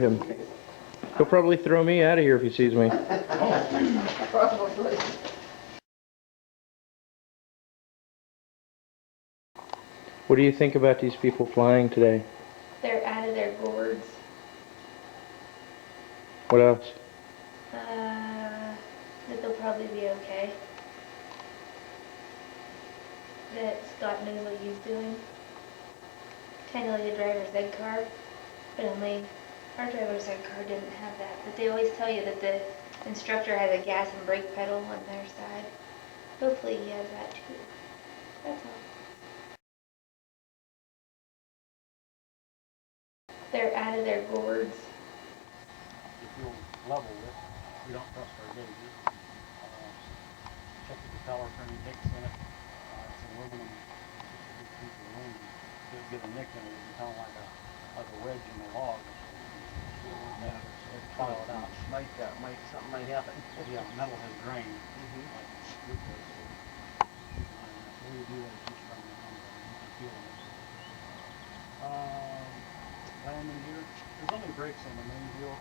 him. He'll probably throw me out of here if he sees me. Probably. What do you think about these people flying today? They're out of their gourds. What else? That they'll probably be okay. That Scott knows what he's doing. Kind of like the driver's ed car, but only our driver's ed car didn't have that. But they always tell you that the instructor has a gas and brake pedal on their side. Hopefully he has that too. That's all. They're out of their gourds. If you'll level it, we don't trust our gauges. Check the propeller for any nicks in it. It's aluminum, it's a piece of aluminum. If you get a nick in it, it's kind of like a wedge in a log. Follow it out. Something might happen. Yeah, metal has grain. Like glucose. So we do that just from the feeling. Landing gear. There's only brakes on the main wheel.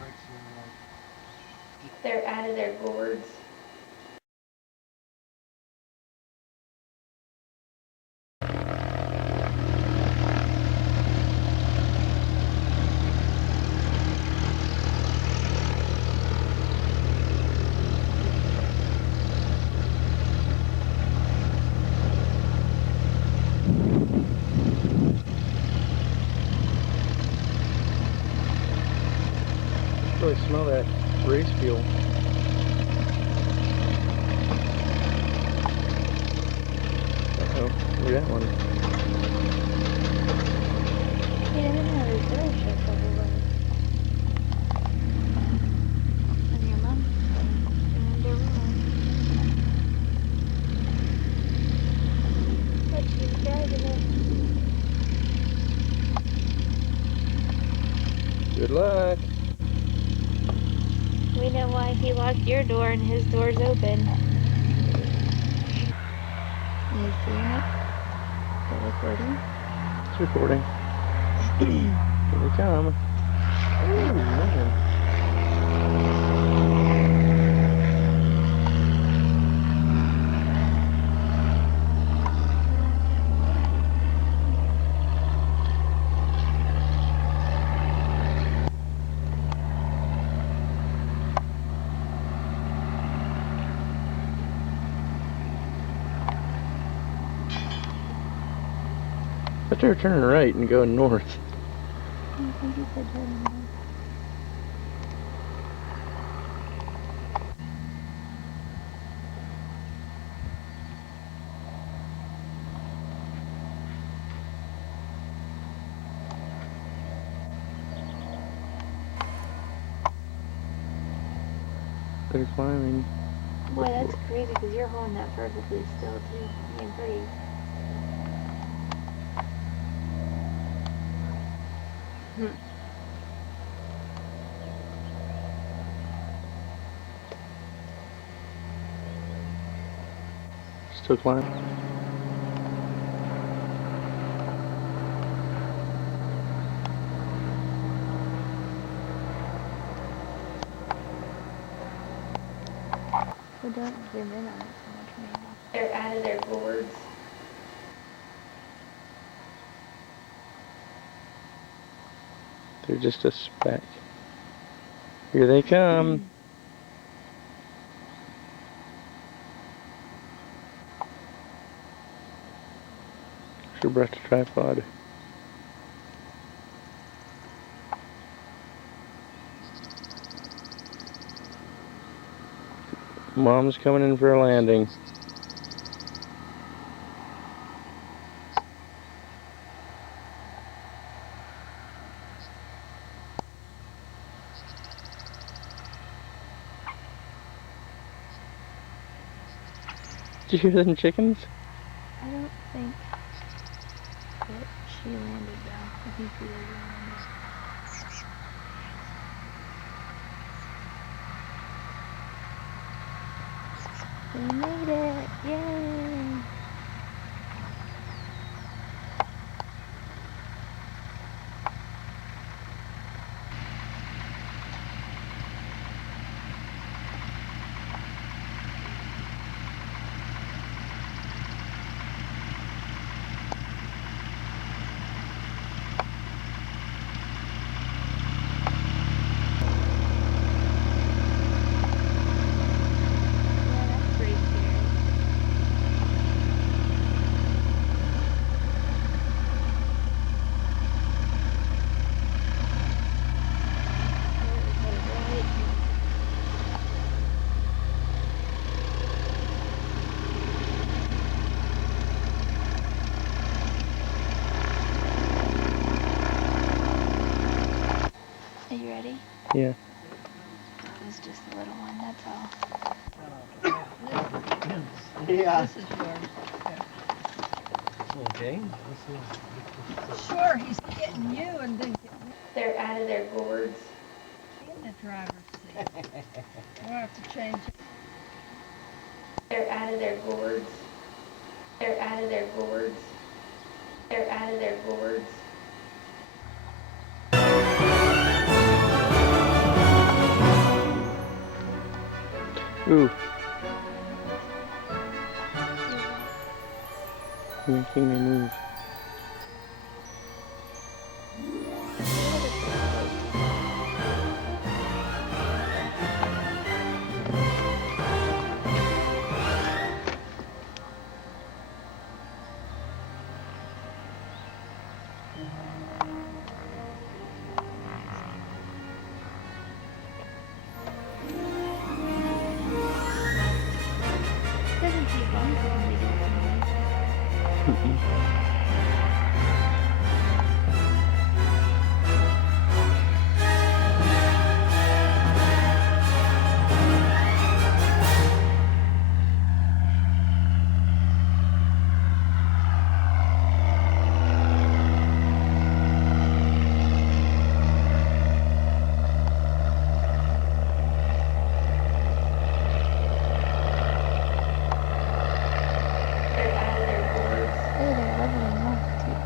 Brakes are like. They're out of their gourds. I really smell that race fuel. Uh-oh, look at that one. He doesn't have his door shut everywhere. And your mom in their room. But she's driving it. Good luck. We know why he locked your door and his door's open. You seeing it? The recording? It's recording. Here they come. Ooh, man. I thought they were turning right and going north. I think he said turn north. They're climbing. Boy, that's crazy because you're holding that perfectly still too. You can breathe. Still climbing. So don't zoom in on it so much, maybe. They're out of their gourds. They're just a speck. Here they come. Should have brought the tripod. Mom's coming in for a landing. Did you hear them chickens? I don't think that she landed though. I think she was landed. We made it! Yay! ready? Yeah. This is just a little one, that's all. Yeah. This is yours. Okay. Sure, he's getting you and then getting me They're out of their gourds. in the driver's seat. We'll have to change it. They're out of their gourds. They're out of their gourds. They're out of their gourds. Ooh. You're making me move. Doesn't take long for them to get somewhere. They're out of their gourds. Oh, they're leveling up too.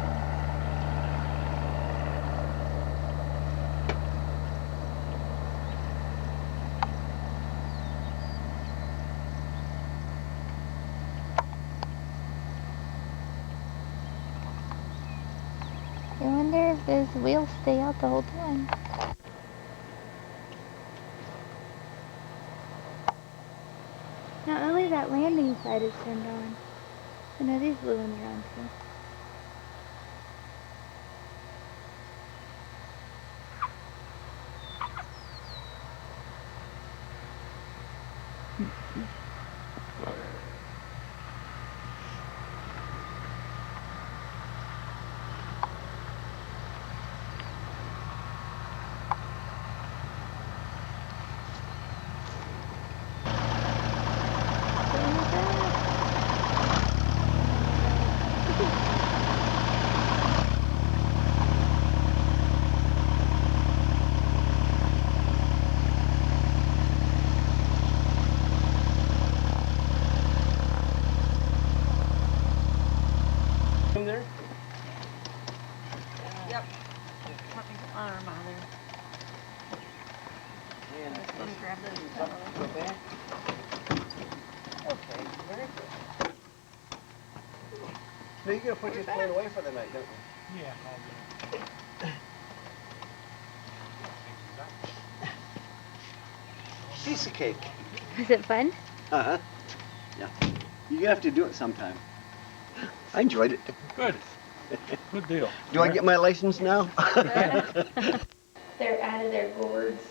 I wonder if those wheels stay out the whole time. Not only that landing side is turned on. I know these blue ones are on too. In there? Yep. Let me get my arm out of there. Let me grab this. Okay. Okay, very good. Now you're gonna put this plane away for the night, don't you? Yeah, I'll do it. Piece of cake. Was it fun? Uh-huh. Yeah. You have to do it sometime. I enjoyed it. Good. Good deal. Do I get my license now? They're out of their gourds.